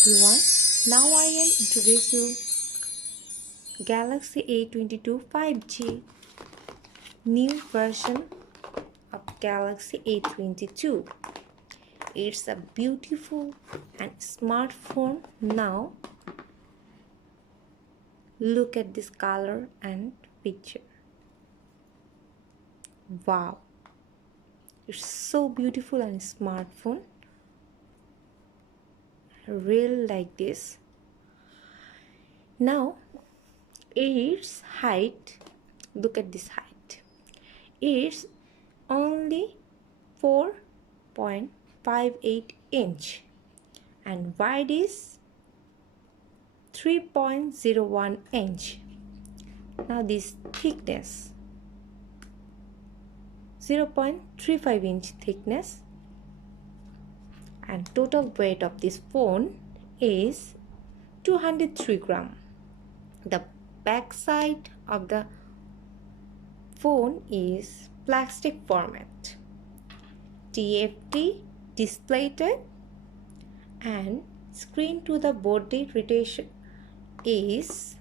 everyone. Now I am introduce you Galaxy A22 5G new version of Galaxy A22. It's a beautiful and smartphone now. Look at this color and picture. Wow. It's so beautiful and smartphone. Real like this. Now its height, look at this height. It's only 4.58 inch and wide is 3.01 inch. Now this thickness 0.35 inch thickness, and total weight of this phone is 203 gram. The back side of the phone is plastic format, TFT display type, and screen to the body rotation is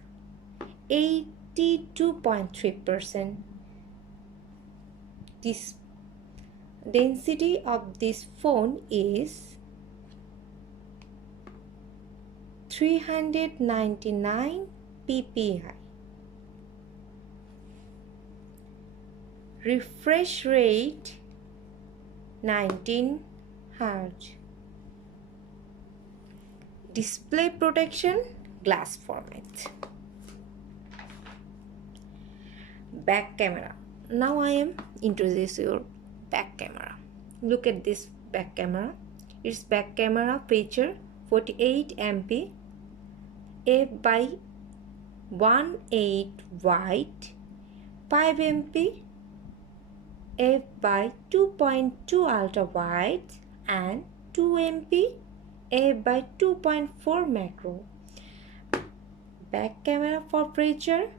82.3%. This density of this phone is 399 ppi. Refresh rate 19 Hz. Display protection glass format. Back camera. Now I am introduce your back camera. Look at this back camera. Its back camera feature 48 MP, f by 1.8 wide, 5 MP, f by 2.2 ultra wide, and 2 MP, f by 2.4 macro. Back camera for feature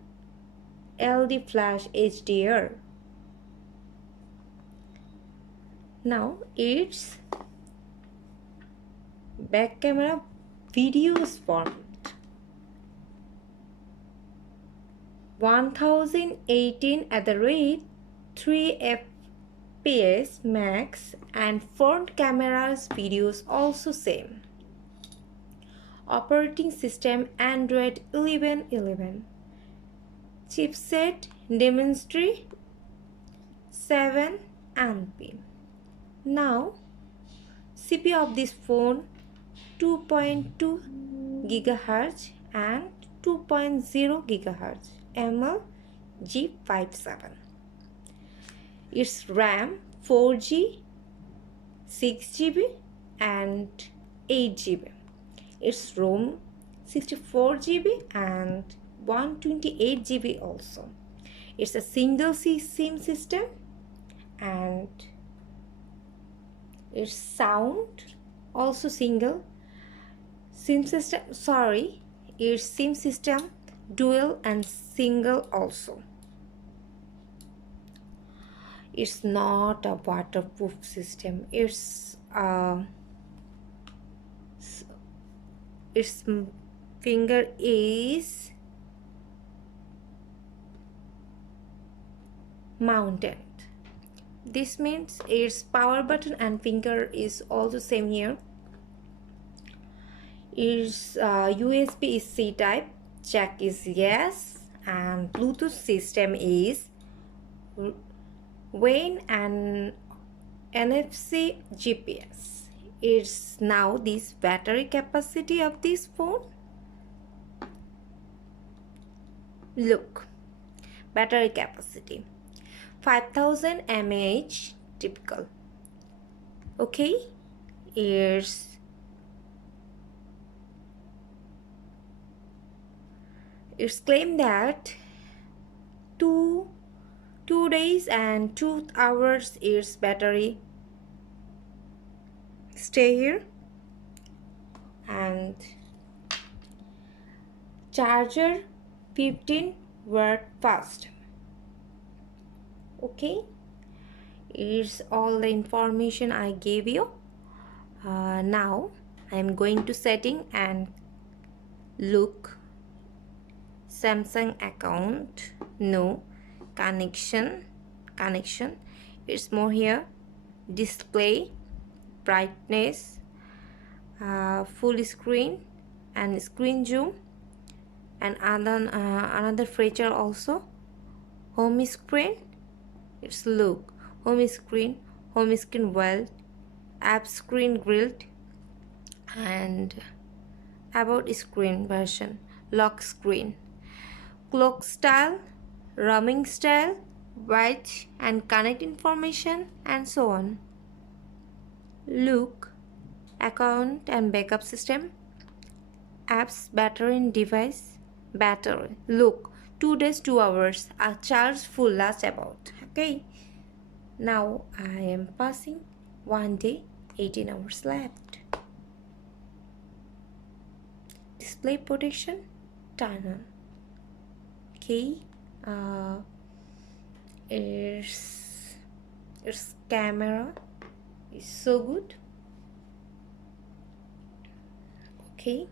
LED flash HDR. Now its back camera videos format 1018 at the rate 3 fps max, and front camera's videos also same. Operating system Android 11.11. Chipset Dimensity 7 MP. Now CPU of this phone 2.2 GHz and 2.0 GHz MLG57. Its RAM 4G, 6GB and 8GB. Its ROM 64GB and 128GB also. It's a single SIM system, and its sound also single SIM system. Its SIM system dual and single also. It's not a waterproof system. Its finger is mounted. This means its power button and finger is also same here. Its USB is C type, jack is yes, and Bluetooth system is WAN and NFC GPS. It's now this battery capacity of this phone. Look, battery capacity 5000 mAh typical. Okay, it's claimed that two days and 2 hours its battery stay here, and charger 15-watt fast. Okay, it's all the information I gave you. Now I am going to setting and look. Samsung account, no. Connection, it's more here. Display, brightness, full screen and screen zoom, and another feature also. Home screen, it's look. Home screen well. App screen grilled, and about screen version. Lock screen, clock style, roaming style, watch and connect information, and so on. Look, account and backup system, apps, battery in device, battery. Look, 2 days, 2 hours. A charge full lasts about. Okay. Now I am passing 1 day, 18 hours left. Display protection, turn on. Okay. Its camera is so good. Okay.